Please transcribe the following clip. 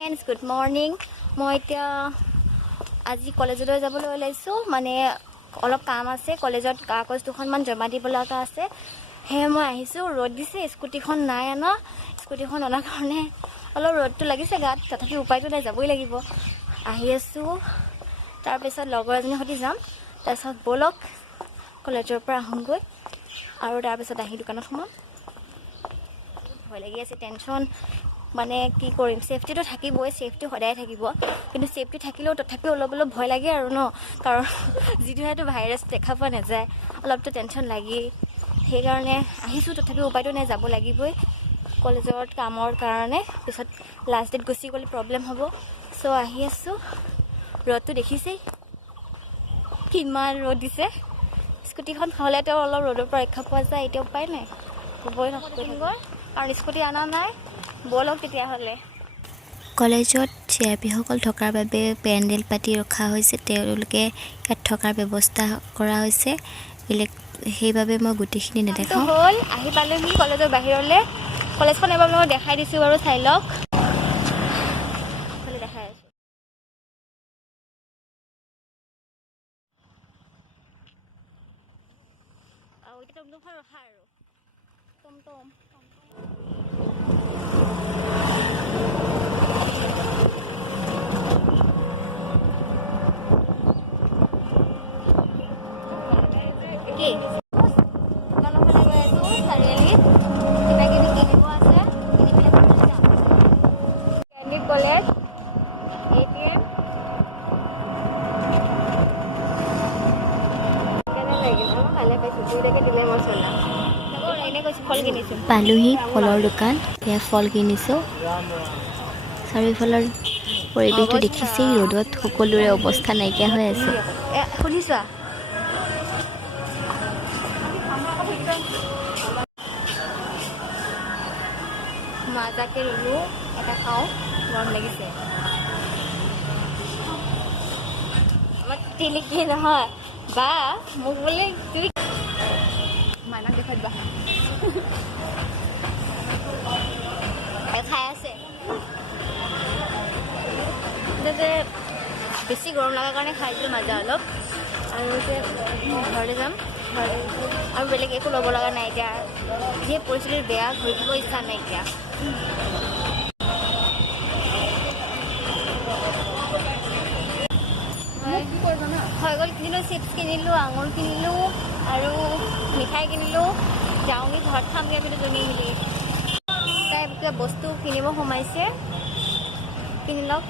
Friends, good morning. মই এতিয়া আজি কলেজলৈ যাবলৈ ওলাইছো মানে অলপ কাম আছে কলেজত কাগজ দুখনমান জমা দিব লগা আছে হে মই আহিছো ৰ'দ দিছে স্কুটিখন নাই আনা স্কুটিখন অনাৰ কাৰণে অলপ ৰ'দটো লাগিছে গাত তথাপি উপায়টো নাই যাবই লাগিব আহি আছো তাৰ পিছত লগৰ এজনীৰ সৈতে যাম তাৰপিছত বলক কলেজৰ পৰা আহোঁগৈ আৰু তাৰ পিছত আহি দোকানত সোমাম ভয় লাগি আছে টেনচন মানে কি কৰিম সেফটিটো থাকিবই সেফটি সদায় থাকিব কিন্তু সেফটি থাকিলেও তথাপি অলপ ভয় লাগে আৰু ন কাৰণ যিটোহেতু ভাইৰাছ দেখা পোৱা নাযায় অলপটো টেনচন লাগি সেইকাৰণে আহিছোঁ তথাপি উপায়টো নাই যাব লাগিবই কলেজত কামৰ কাৰণে পিছত লাষ্ট ডেট গুচি গ'লে প্ৰব্লেম হ'ব চ' আহি আছোঁ ৰ'দটো দেখিছেই কিমান ৰ'দ দিছে স্কুটিখন হ'লেতো অলপ ৰ'দৰ পৰা ৰক্ষা পোৱা যায় এতিয়া উপায় নাই হ'বই নকয় কাৰণ স্কুটি অনা নাই বলক তেতিয়াহ'লে কলেজত চিআৰপিসকল থকাৰ বাবে পেণ্ডেল পাতি ৰখা হৈছে তেওঁলোকে ইয়াত থকাৰ ব্যৱস্থা কৰা হৈছে সেইবাবে মই গোটেইখিনি নেদেখাওঁ হ'ল আহি পালোহি কলেজৰ বাহিৰলৈ কলেজখন এবাৰ মই দেখাই দিছোঁ বাৰু চাই লওক দেখাই আছোঁ আৰু এতিয়া টমটমখন ৰখা আৰু টমটম পালোহি ফলৰ দোকান এয়া ফল কিনিছোঁ চাৰিওফালৰ পৰিৱেশটো দেখিছেই ৰ'দত সকলোৰে অৱস্থা নাইকিয়া হৈ আছে শুনিছা মাজাকে ৰুলো এটা খাওঁ গৰম লাগিছে আমাৰ তিলিকি নহয় বা মোক বোলে তুমি মাইনাক দেখাই দিবা খাই আছে বেছি গৰম লগাৰ কাৰণে খাই দিলোঁ মাজা অলপ আৰু এতিয়া ঘৰলৈ যাম ঘৰলৈ আৰু বেলেগ একো ল'ব লগা নাই এতিয়া সেই পৰিস্থিতিৰ বেয়া ঘূৰিব ইচ্ছা নাই এতিয়া হৈ গ'ল কিনিলোঁ চিপছ কিনিলোঁ আঙুৰ কিনিলোঁ আৰু মিঠাই কিনিলোঁ যাওঁগৈ ঘৰত খামগৈ কিন্তু জমি মিলি তাই কিবা বস্তু কিনিব সোমাইছে কিনি লওক